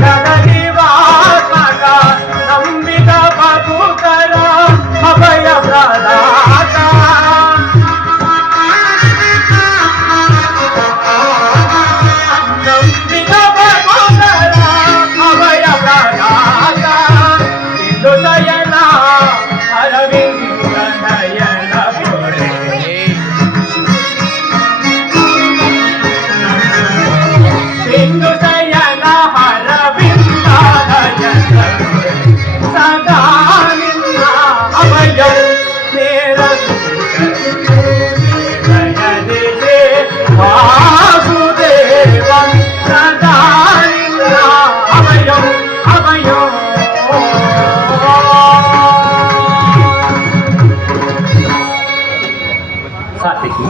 ಜಗದಿವಾಸಕ ನಂಬಿದ ಭಕ್ತರ ಅಭಯ ಪ್ರದಾತ ನಂಬಿದ ಭಕ್ತರ ಅಭಯ ಪ್ರದಾತ ಇಂದು ನಯನ ಅರವಿಂದ ನಯನ ಕೊಡೆ ಇಂದು ನಯನ ಅರವಿಂದ ನಯನ ಕೊಡೆ ಸದಾ ನಿನ್ನ ಅಭಯ ನೇರ ಜಯದಿದೆ ವಾಸುದೇವ ಸದಾ ನಿನ್ನ ಅಭಯ ಅಭಯ ಸಾತ್ವಿಕಿ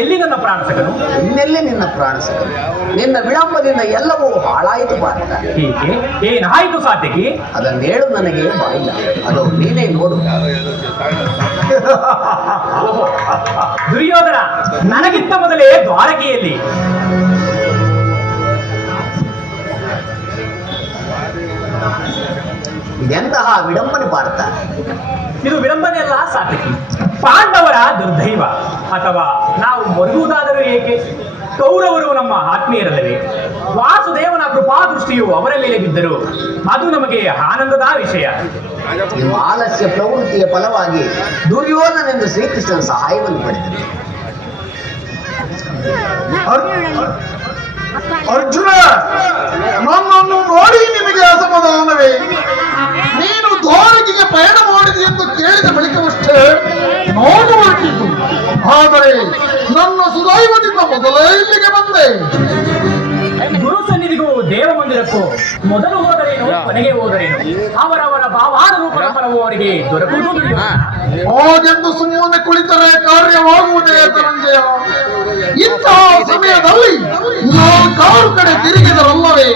ಎಲ್ಲಿ ನನ್ನ ಪ್ರಾಣಸಕನು ಇನ್ನೆಲ್ಲಿ ನಿನ್ನ ಪ್ರಾಣಸಕನು? ನಿನ್ನ ವಿಳಂಬದಿಂದ ಎಲ್ಲವೂ ಹಾಳಾಯಿತು ಪಾರ್ಥ. ಹೀಗೆ ಏನಾಯಿತು ಸಾತ್ವಿಕಿ? ಅದನ್ನೇಳು ನನಗೆ ಬಾಯಿಲ್ಲ, ಅದು ನೀನೇ ನೋಡು. ಓಹೋ, ದುರ್ಯೋಧನ ನನಗಿಂತ ಮೊದಲೇ ದ್ವಾರಕೆಯಲ್ಲಿ ಇದೆಂತಹ ವಿಡಂಬನೆ ಪಾರ್ಥ? ಇದು ವಿಡಂಬನೆ ಅಲ್ಲ ಸಾತ್ವಿಕಿ, ಪಾಂಡವರ ದುರ್ದೈವ. ಅಥವಾ ನಾವು ಮರುಗುವುದಾದರೂ ಏಕೆ? ಕೌರವರು ನಮ್ಮ ಆತ್ಮೀಯರಲ್ಲವೇ? ವಾಸುದೇವನ ಕೃಪಾ ದೃಷ್ಟಿಯು ಅವರ ಮೇಲೆ ಬಿದ್ದರು, ಅದು ನಮಗೆ ಆನಂದದ ವಿಷಯ. ನಿಮ್ಮ ಆಲಸ್ಯ ಪ್ರವೃತ್ತಿಯ ಫಲವಾಗಿ ದುರ್ಯೋಧನೆಂದು ಶ್ರೀಕೃಷ್ಣನ ಸಹಾಯವನ್ನು ಪಡೆದರು. ಅರ್ಜುನ, ನನ್ನನ್ನು ನೋಡಿ ನಿಮಗೆ ಅಸಮಾಧಾನವೇ? ನೀನು ದ್ವಾರಕೆಗೆ ಪಯಣ ಮಾಡಿದೆ ಎಂದು ಕೇಳಿದ ಬಳಿಕವಷ್ಟೇ ನಾನು ಹೊರಟಿದ್ದು. ಆದರೆ ನನ್ನ ಸುದೈವದಿಂದ ಮೊದಲೇ ಇಲ್ಲಿಗೆ ಬಂದೆ. ಗುರು ಸನ್ನಿಧಿಗೂ ದೇವ ಮಂದಿರಕ್ಕೂ ಮೊದಲು ಹೋದರೇನು ಕೊನೆಗೆ ಹೋದರೇನು, ಅವರವರ ಭಾವಾನುರೂಪದ ಫಲವು ಅವರಿಗೆ ದೊರಕುವುದು. ಹಾಗೆಂದು ಸುಮ್ಮನೆ ಕುಳಿತರೆ ಕಾರ್ಯವಾಗುವುದೇ ಧನಂಜಯ. ಇಂತಹ ಸಮಯದಲ್ಲಿ ನಾವು ಕಾರು ಕಡೆ ತಿರುಗಿದರಲ್ಲವೇ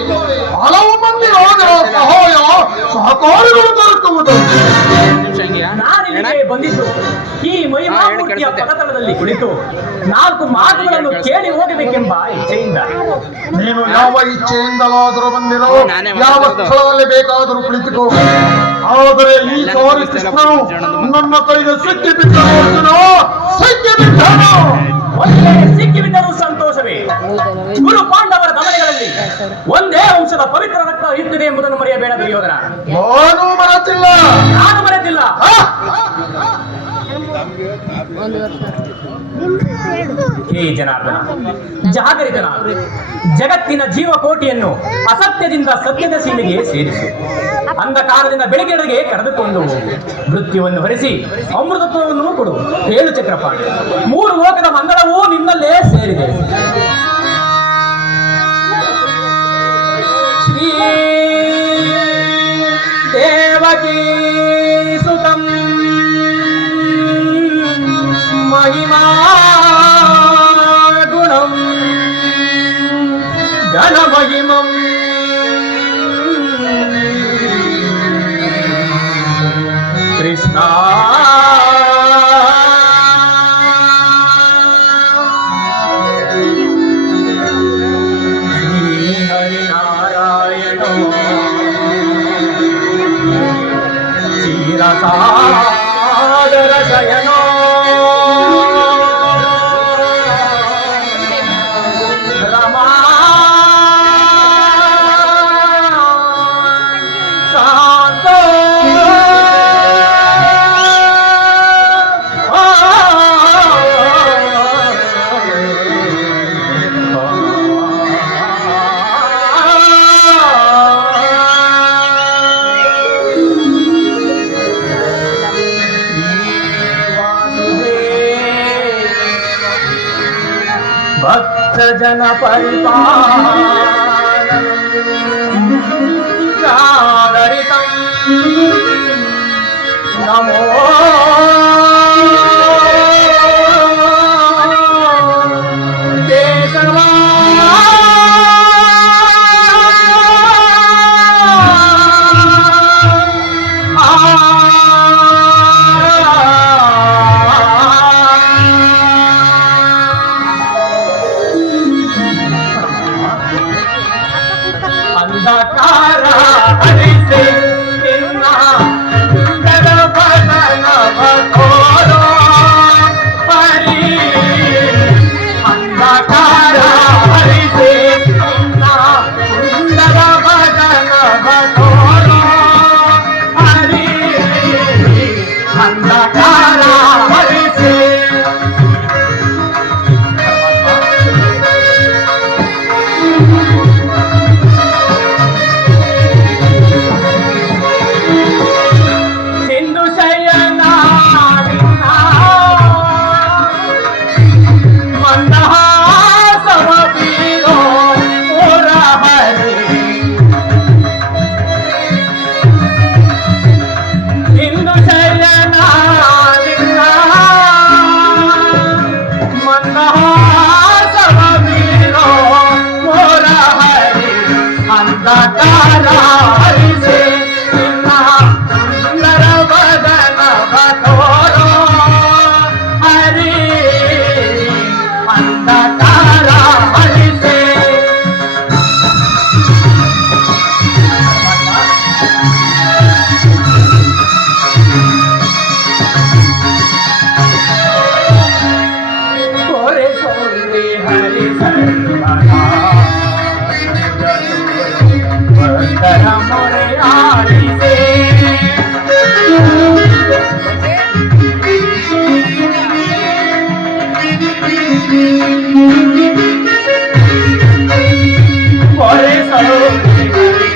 ಹಲವು ಮಂದಿ ರಾಜರ ಸಹಾಯ ಸಹಕಾರಿಗಳು ದೊರಕುವುದು. ನಾನಿಲ್ಲಿಗೆ ಬಂದಿದ್ದು ಈ ಮಹಿಮಾಮೂರ್ತಿಯ ಪದತಲದಲ್ಲಿ ಕುಳಿತು 4 ಮಾತುಗಳನ್ನು ಕೇಳಿ ಹೋಗಬೇಕೆಂಬ ಇಚ್ಛೆಯಿಂದ. ನೀನು ಯಾವ ಇಚ್ಛೆಯಿಂದಲಾದರೂ ಬಂದಿರೋ, ಯಾವ ಸ್ಥಳದಲ್ಲಿ ಬೇಕಾದರೂ ಕುಳಿತುಕೋ. ಆದರೆ ಈ ಸಾರಿ ಕೃಷ್ಣನು ನನ್ನ ಕೈಗೆ ಸಿಕ್ಕಿ ಬಿಟ್ಟನು, ಸಿಕ್ಕಿ ಬಿಟ್ಟನು. ಒಂದೇ ಸಿಕ್ಕಿಬಿದ್ದರೂ ಸಂತೋಷವೇ. ಗುರು ಪಾಂಡವರ ದಮನೆಗಳಲ್ಲಿ ಒಂದೇ ವಂಶದ ಪವಿತ್ರ ರಕ್ತ ಇರುತ್ತದೆ ಎಂಬುದನ್ನು ಮರೆಯಬೇಡ ದುರ್ಯೋಧನ. ನಾನು ಮರೆತಿಲ್ಲ, ನಾನು ಮರೆತಿಲ್ಲ. ಹೇ ಜನಾರ್ದನ, ಜಾಗರಿತನ ಜಗತ್ತಿನ ಜೀವಕೋಟಿಯನ್ನು ಅಸತ್ಯದಿಂದ ಸತ್ಯದ ಸೀಮೆಗೆ ಸೇರಿಸು. ಅಂಧಕಾರದಿಂದ ಬೆಳಕಿನೆಡೆಗೆ ಕರೆದುಕೊಂಡು ಹೋಗು. ಮೃತ್ಯುವನ್ನು ಹರಿಸಿ ಅಮೃತತ್ವವನ್ನು ಕೊಡು. ಹೇಳು ಚಕ್ರಪಾಣಿ, 3 ಲೋಕದ ಮಂಗಳವೂ ನಿನ್ನಲ್ಲೇ ಸೇರಿದೆ. ಶ್ರೀ ದೇವಕೀ ಸುತಂ ಮಹಿಮಾ ಗುಣಂ ಘನ ಮಹಿಮಂ ಕೃಷ್ಣ ಶ್ರೀ ಹರಿನಾರಾಯಣ ಕ್ಷೀರಸಾಗರ ಶಯನೋ ಭಕ್ತ ಜನ ಪರಿಪಾಲರಿತಂ ನಮೋ ಕೇಶವ. ಅಂಧಕಾರ ಹರಿಸಿ ನಿನ್ನ ಸುಂದರ ಬದನವ ತೋರೋ ಹರಿ ಅಂಧಕಾರ ಹರಿಸಿ ನಿನ್ನ ಸುಂದರ ಬದನವ ತೋರೋ ಹರಿ ಅಂಧಕಾರ ಹರಿಸಿ ಸಿಂಧು ಶಯನ ನಿನ್ನ ಮಂದಹಾಸವ ಬೀರೋ ಪುರ ಹರಿ ಸಿಂಧು ಶಯನ ನಿನ್ನ ಮಂದಹಾಸವ ಬೀರೋ ಪುರ ಹರಿ ಅಂಧಕಾರ ಹರಿಸಿ ನಿನ್ನ ಸುಂದರ ಬದನವ ತೋರೋ ಹರಿ ಅಂಧಕಾರ ಹರಿಸಿ ಕೋರೆ ಸೌಂದಿ ಹರಿ ಸರ್ವರ ಮೊರೆ ಆಡಿಸೆ ಕೋರೆ ಸೌಂದಿ ಹರಿ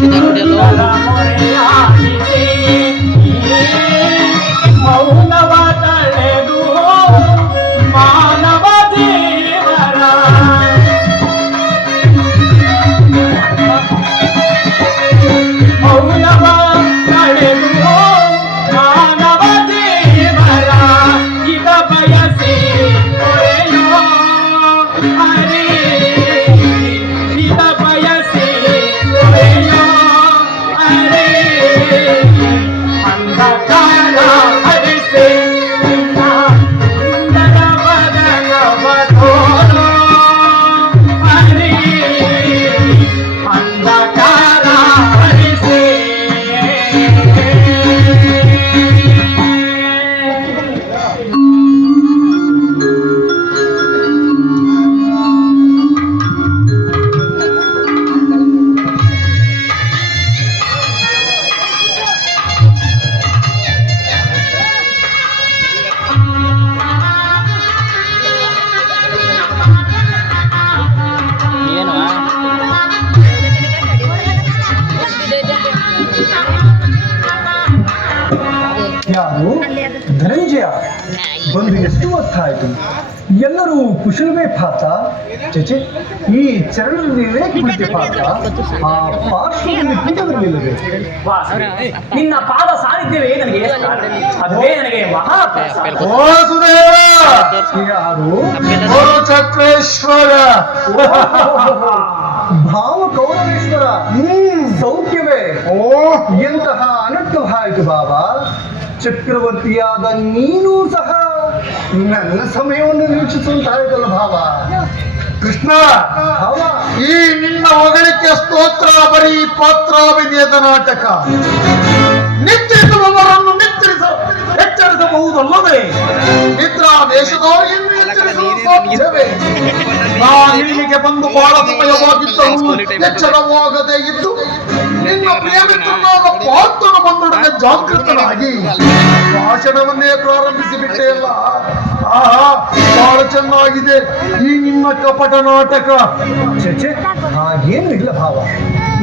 ಸರ್ವರ ಮೊರೆ ಆಡಿಸೆ ಮೌನವ ತಳೆದು ಮಾನವ ಜೀವನ ಮೌನವ ತಳೆದು ಮಾನವ ಜೀವನ ಇದ ಬಯಸಿ ಹೊರೆಯೋ ಹರಿ ಇದ ಬಯಸಿ ಹೊರೆಯೋ ಹರಿ ಅಂಧಕಾರ ಹರಿಸಿ ನಿನ್ನ ಸುಂದರ ಬದನವ ತೋರೋ ಹರಿ ಅಂಧಕಾರ ಹರಿಸಿ ಯಾರು ಧನಂಜಯ ಬಂದು ಎಷ್ಟು ಹೊತ್ತಾಯಿತು? ಎಲ್ಲರೂ ಕುಶಲವೇ ಪಾತ? ಚೇಚೆ, ಈ ಚರಣದಲ್ಲಿ ಏಕೆ ಕುಳಿತೆ ಪಾತ? ಆ ಪಾರ್ಶ್ವದಲ್ಲಿ ಕೂತವರಲಿಲ್ಲವೇ? ವಾಸುದೇವ, ನಿನ್ನ ಪಾದ ಸಾನ್ನಿಧ್ಯವೇ ನನಗೆ ಅದುವೇ ನನಗೆ ಮಹಾಪ್ರಸಾದ. ವಾಸುದೇವ ಯಾರು? ಗುರು ಚಕ್ರೇಶ್ವರ ಭಾವ ಕೌರವೇಶ್ವರ. ಸೌಖ್ಯವೇ? ಓ ಎಂತಹ ಅನರ್ಥವಾಯಿತು ಬಾಬಾ. ಚಕ್ರವರ್ತಿಯಾದ ನೀನೂ ಸಹ ನನ್ನ ಸಮಯವನ್ನು ನಿರೀಕ್ಷಿಸುವಂತಾಯಿತಲ್ಲ ಭಾವ. ಕೃಷ್ಣ, ಭಾವ, ಈ ನಿನ್ನ ಹೊಗಳಿಕೆ ಸ್ತೋತ್ರ ಬರೀ ಪಾತ್ರಾಭಿನಯದ ನಾಟಕ. ನಿದ್ರಿಸುವವರನ್ನು ಎಚ್ಚರಿಸಬಹುದಲ್ಲವೇ? ನಿದ್ರಾ ವೇಷದವರಿಯನ್ನು ಎಚ್ಚರಿಸಲು ಸಾಧ್ಯವೇ? ಇಲ್ಲಿಗೆ ಬಂದು ಬಹಳ ಸಮಯವಾಗಿದ್ದರೂ ಎಚ್ಚರವಾಗದೇ ಇದ್ದು ನಿನ್ನ ಪ್ರಿಯಮಿತ್ರನಾದ ಪಾರ್ಥನ ಬಂದೊಡನೆ ಜಾಗೃತನಾಗಿ ಭಾಷಣವನ್ನೇ ಪ್ರಾರಂಭಿಸಿ ಬಿಟ್ಟೆಯಲ್ಲ. ಆಹಾ, ಬಹಳ ಚೆನ್ನಾಗಿದೆ ಈ ನಿನ್ನ ಕಪಟ ನಾಟಕ. ಚೇಚೆ, ಹಾಗೇನು ಇಲ್ಲ ಭಾವ.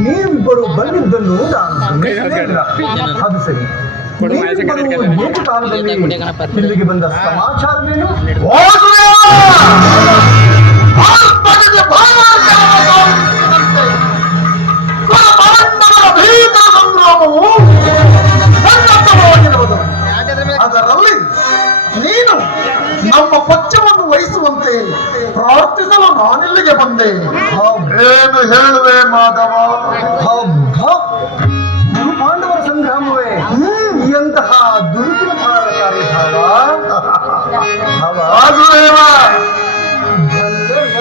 ನೀವಿಬ್ಬರು ಬಂದಿದ್ದನ್ನು ನಾನು ಗಮನಿಸಲೇ ಇಲ್ಲ. ಅದು ಸರಿ, ನೀವಿಬ್ಬರು ಏಕಕಾಲದಲ್ಲಿ ಇಲ್ಲಿಗೆ ಬಂದ ಸಮಾಚಾರವೇನು? ವಾಸುದೇವ! ಭಾರತಕ್ಕೆ ಭಾರತದಂತೆ ಕುಲಪಾಂಡವರ ಭೀತ ಸಂಗ್ರಾಮವು ಸನ್ನದ್ಧವಾಗಿರುವುದು. ಅದರಲ್ಲಿ ನೀನು ನಮ್ಮ ಪಕ್ಷವನ್ನು ವಹಿಸುವಂತೆ ಪ್ರಾರ್ಥಿಸಲು ನಾನಿಲ್ಲಿಗೆ ಬಂದೆ. ಏನು ಹೇಳುವೆ ಮಾಧವ? ಗುರು ಪಾಂಡವರ ಸಂಗ್ರಾಮವೇ ಎಂತಹ ದುರುಗಿನ ಭಾರತಾರಿ ಭಾವ. ವಾಸುದೇವ! ಭಲ್ಲಯ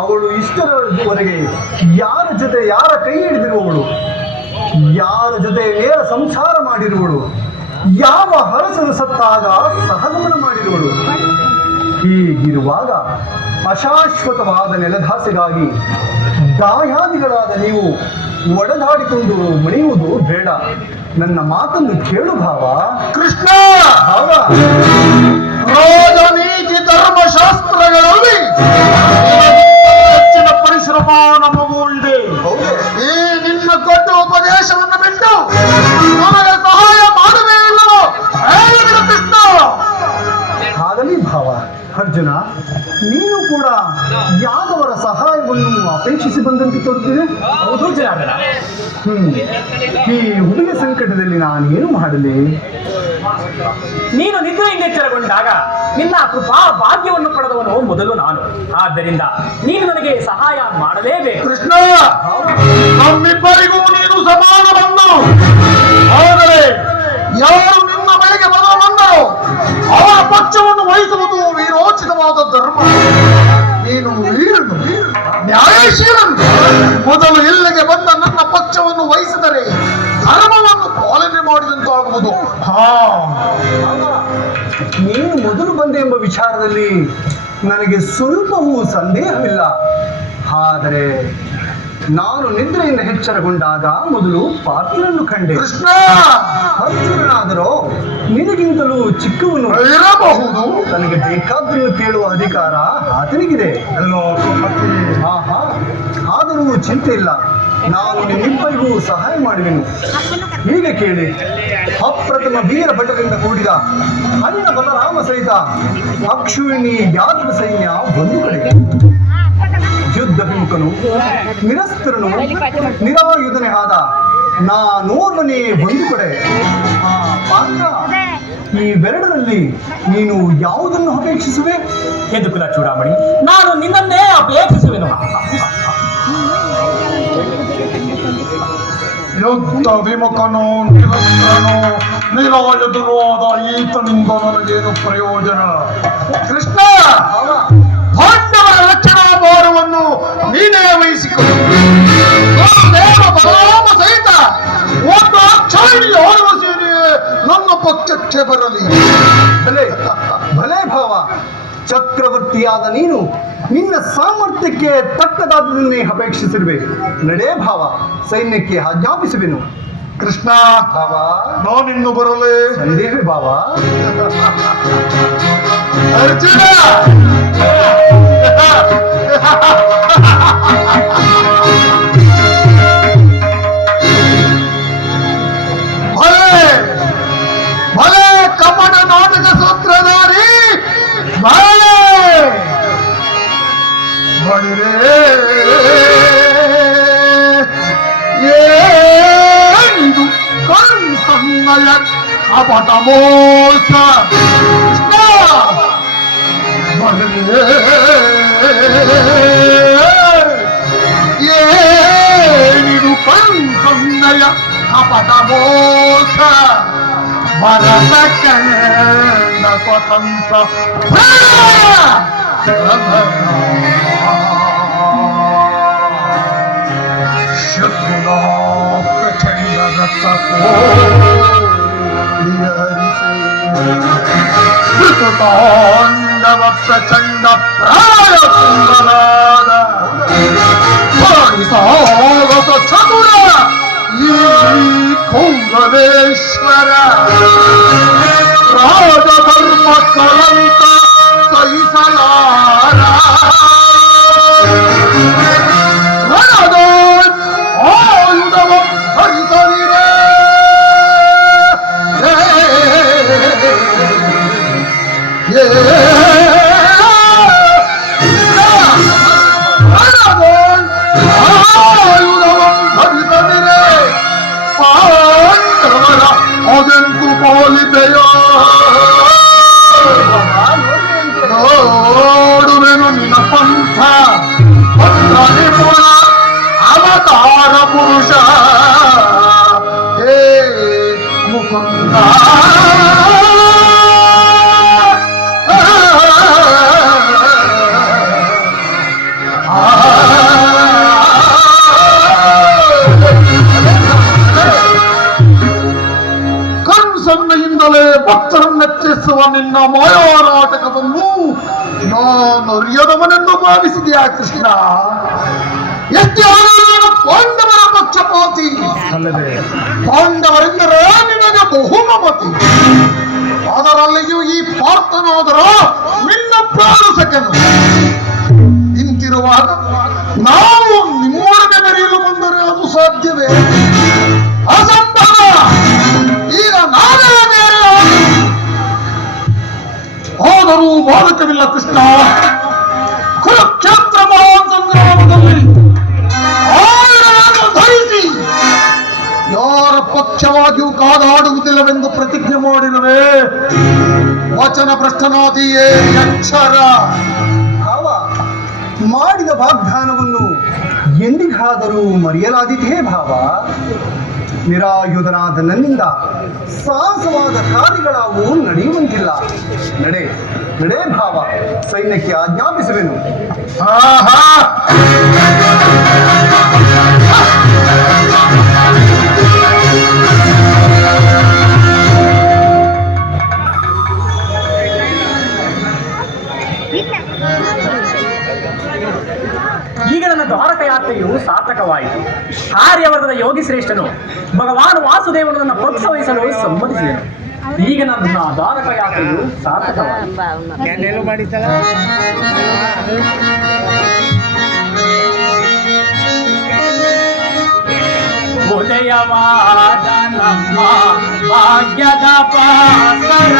ಅವಳು ಇಷ್ಟರವರೆಗೆ ಯಾರ ಜೊತೆ ಯಾರ ಕೈ ಹಿಡಿದಿರುವವಳು, ಯಾರ ಜೊತೆ ನೇರ ಸಂಸಾರ ಮಾಡಿರುವಳು, ಯಾವ ಹರಸನು ಸತ್ತಾಗ ಸಹಗಮನ ಮಾಡಿರುವಳು. ಹೀಗಿರುವಾಗ ಅಶಾಶ್ವತವಾದ ನೆಲದಾಸೆಗಾಗಿ ದಾಯಾದಿಗಳಾದ ನೀವು ಒಡೆದಾಡಿಕೊಂಡು ಮಣಿಯುವುದು ಬೇಡ. ನನ್ನ ಮಾತನ್ನು ಕೇಳು ಭಾವ. ಕೃಷ್ಣ, ಭಾವ, ರಾಜನೀತಿ ಧರ್ಮಶಾಸ್ತ್ರಗಳಲ್ಲಿ ಹೆಚ್ಚಿನ ಪರಿಶ್ರಮ ನಮಗೂ ಇದೆ. ಈ ನಿನ್ನ ಕೊಟ್ಟ ಉಪದೇಶವನ್ನು ಬಿಟ್ಟು ನಮಗೆ ಸಹಾಯ ಮಾಡದೇ ಇಲ್ಲವೋ ಹೇಳಿದ ಕೃಷ್ಣ. ಆಗಲಿ ಭಾವ. ಅರ್ಜುನ, ನೀನು ಕೂಡ ಯಾದವರ ಸಹಾಯವನ್ನು ಅಪೇಕ್ಷಿಸಿ ಬಂದಂತೆ ತೋರುತ್ತಿದೆ. ಹೌದು ಜನಾರ್ದನ. ಈ ಹುಡುಗ ಸಂಕಟದಲ್ಲಿ ನಾನೇನು ಮಾಡಲಿ? ನೀನು ನಿದ್ರೆಯಿಂದ ಎಚ್ಚರಗೊಂಡಾಗ ನಿನ್ನ ಕೃಪಾ ಭಾಗ್ಯವನ್ನು ಪಡೆದವನು ಮೊದಲು ನಾನು. ಆದ್ದರಿಂದ ನೀನು ನನಗೆ ಸಹಾಯ ಮಾಡಲೇಬೇಕು. ಕೃಷ್ಣ, ನಮ್ಮಿಬ್ಬರಿಗೂ ನೀನು ಸಮಾನ ಬಂದು, ಆದರೆ ಯಾರು ನಿನ್ನ ಬಳಿಗೆ ಬಂದರು ಅವರ ಪಕ್ಷವನ್ನು ವಹಿಸುವುದು ವೀರೋಚಿತವಾದ ಧರ್ಮ. ನೀನು ವೀರನು, ನ್ಯಾಯಶೀಲನು. ಮೊದಲು ಇಲ್ಲಿಗೆ ಬಂದ ನನ್ನ ಪಕ್ಷವನ್ನು ವಹಿಸಿದರೆ ಧರ್ಮವನ್ನು ಪಾಲನೆ ಮಾಡಿದಂತಾಗುವುದು. ನೀನು ಮೊದಲು ಬಂದೆ ಎಂಬ ವಿಚಾರದಲ್ಲಿ ನನಗೆ ಸ್ವಲ್ಪವೂ ಸಂದೇಹವಿಲ್ಲ. ಆದರೆ ನಾನು ನಿದ್ರೆಯಿಂದ ಎಚ್ಚರಗೊಂಡಾಗ ಮೊದಲು ಪಾರ್ಥನನ್ನು ಕಂಡೆ. ಕೃಷ್ಣ, ಅರ್ಜುನನಾದರೂ ನಿನಗಿಂತಲೂ ಚಿಕ್ಕವನು ಇರಬಹುದು. ತನಗೆ ಬೇಕಾದ್ದನ್ನು ಕೇಳುವ ಅಧಿಕಾರ ಆತನಿಗಿದೆ. ಆಹಾ, ಆದರೂ ಚಿಂತೆ ಇಲ್ಲ, ನಾನು ನಿಮ್ಮಿಬ್ಬರಿಗೂ ಸಹಾಯ ಮಾಡುವೆನು. ಹೀಗೆ ಕೇಳಿ, ಅಪ್ರಥಮ ವೀರ ಭಟರಿಂದ ಕೂಡಿದ ಅಣ್ಣ ಬಲರಾಮ ಸಹಿತ ಅಕ್ಷುವಿಣಿ ಯಾದವ ಸೈನ್ಯ ಒಂದು ಕಡೆ, ಯುದ್ಧ ವಿಮುಖನು ನಿರಸ್ತ್ರನು ನಿರಾಯುಧನೇ ಆದ ನಾನೋರ್ವನೇ ಒಂದು ಕಡೆ. ಆ ಪಾತ್ರ, ಇವೆರಡರಲ್ಲಿ ನೀನು ಯಾವುದನ್ನು ಅಪೇಕ್ಷಿಸುವೆ? ಯದುಕುಲ ಚೂಡಾಮಣಿ, ನಾನು ನಿನ್ನನ್ನೇ ಅಪೇಕ್ಷಿಸುವೆನು. ಯುದ್ಧ ವಿಮುಖನು ನಿರಸ್ತ್ರನು ನಿರಾಯುಧನೂ ಆದ ಈತನಿಂದ ನನಗೇನು ಪ್ರಯೋಜನ? ಕೃಷ್ಣ, ಪಾಂಡವರ ರಕ್ಷಣಾ ಭಾರವನ್ನು ನೀನೇ ವಹಿಸಿಕೊಂಡು ದೇವ ಬಲರಾಮ ಸಹಿತ ಒಂದು ಅಕ್ಷಾಣಿ ಆಳುವ ಸೇನೆಯೇ ನನ್ನ ಪಕ್ಷಕ್ಕೆ ಬರಲಿ. ಭಲೆ ಭಲೆ ಭಾವ, ಚಕ್ರವರ್ತಿಯಾದ ನೀನು ನಿನ್ನ ಸಾಮರ್ಥ್ಯಕ್ಕೆ ತಕ್ಕದಾದನ್ನೇ ಅಪೇಕ್ಷಿಸಿರುವೆ. ನಡೇ ಭಾವ, ಸೈನ್ಯಕ್ಕೆ ಆಜ್ಞಾಪಿಸುವೆನು. ಕೃಷ್ಣ, ಭಾವ ನಾನಿನ್ನು ಬರಲೇ? ಸಂದೇಹವೇ ಭಾವ. ಅರ್ಜುನ, ಭಲೆ ಭಲೆ ಕಪಟ ನಾಟಕ ಸೂತ್ರಧಾರಿ, ಭಲೆ ಬಳಿರೇ ಏನಿದು ಕಣ್ಣಯ ಕಪಟ ಮೋಸ. ಏನಿದು ಕಣ್ಣಯ ಕಪಟ ಮೋಸ. ಭರತ ಕಂಡ ಸ್ವತಂತ್ರ ಶತ್ರುನಾ ಪ್ರಚಂಡ ರಕ್ತ ತಾಂಡವ ಪ್ರಚಂಡ ಪ್ರಾಯ ಸುಂದರಾದ ಸಾಗಸ ಚತುರ ಈ ಕೌರವೇಶ್ವರ ರಾಜಧರ್ಮ ಕಳಂಕ ಸಹಿಸಲಾರ. ರಣದ ಆಯುಧವ ಧರಿಸಲಿರೆ ಪಾಂಡವರ ಅದೆಂತು ಪಾಲಿತೆಯ ನೋಡುವೆನು ನಿನ್ನ ಪಂಥ ಪಂಥ ನಿಪುಣ ಅವತಾರ ಪುರುಷ ಹೇ ಮುಕುಂದ. ಕಣ್ಸನ್ನೆಯಿಂದಲೇ ಭಕ್ತರನ್ನೆಚ್ಚಿಸುವ ನಿನ್ನ ಮಾಯಾನಾಟಕವನ್ನು ನಾನು ಅರಿಯದವನೆಂದು ಭಾವಿಸಿದೆಯಾ ಕೃಷ್ಣ? ಎಷ್ಟೇ ಆದರೂ ಪಾಂಡವರ ಪಕ್ಷಪಾತಿ. ಪಾಂಡವರೆಂದರೆ ನಿನಗೆ ಬಹುಮಮತಿ. ಅದರಲ್ಲಿಯೂ ಈ ಪಾರ್ಥನಾದರ ನಿನ್ನ ಪ್ರಾಣಸಕನು. ಇಂತಿರುವಾಗ ನಾವು ನಿಮ್ಮೊಳಗೆ ಬೆರೆಯಲು ಬಂದರೆ ಅದು ಸಾಧ್ಯವೇ? ಅಸಂಭವ. ಈಗ ನಾನೇ ಬೇರೆ ಆದರೂ ಬಾಲಕವಿಲ್ಲ ಕೃಷ್ಣ. ಕುರುಕ್ಷೇತ್ರ ಮಹಾನ್ ಸಂಗ್ರಾಮದಲ್ಲಿ ಆಯುಧವನ್ನು ಧರಿಸಿ ಯಾರ ಪಕ್ಷವಾಗಿಯೂ ಕಾದಾಡುವುದಿಲ್ಲವೆಂದು ಪ್ರತಿಜ್ಞೆ ಮಾಡಿರುವೆ. ವಚನ ಭ್ರಷ್ಟನಾದಿಯೇ ಅಕ್ಷರ. ಭಾವ, ಮಾಡಿದ ವಾಗ್ದಾನವನ್ನು ಎಂದಿಗಾದರೂ ಮರೆಯಲಾದೀತೇ ಭಾವ? ನಿರಾಯುಧನಾದ ನನ್ನಿಂದ ಸಾಹಸವಾದ ಕಾರ್ಯಗಳಾವು ನಡೆಯುವಂತಿಲ್ಲ. ನಡೆ ನಡೆ ಭಾವ, ಸೈನ್ಯಕ್ಕೆ ಆಜ್ಞಾಪಿಸುವೆನು. ಈಗ ನನ್ನ ದ್ವಾರಕ ಯಾತ್ರೆಯು ಸಾರ್ಥಕವಾಯಿತು. ಆರ್ಯವರ್ಧದ ಯೋಗಿ ಶ್ರೇಷ್ಠನು ಭಗವಾನ್ ವಾಸುದೇವನು ನನ್ನ ಪಕ್ಷ ವಹಿಸಲು ಸಮ್ಮತಿಸಿದನು. ಈಗ ನನ್ನ ದ್ವಾರಕ ಯಾತ್ರೆಯು ಸಾರ್ಥಕವಾಯಿತು. ಉದಯವಾದ ನಮ್ಮ ಭಾಗ್ಯದ ಪಾಸರ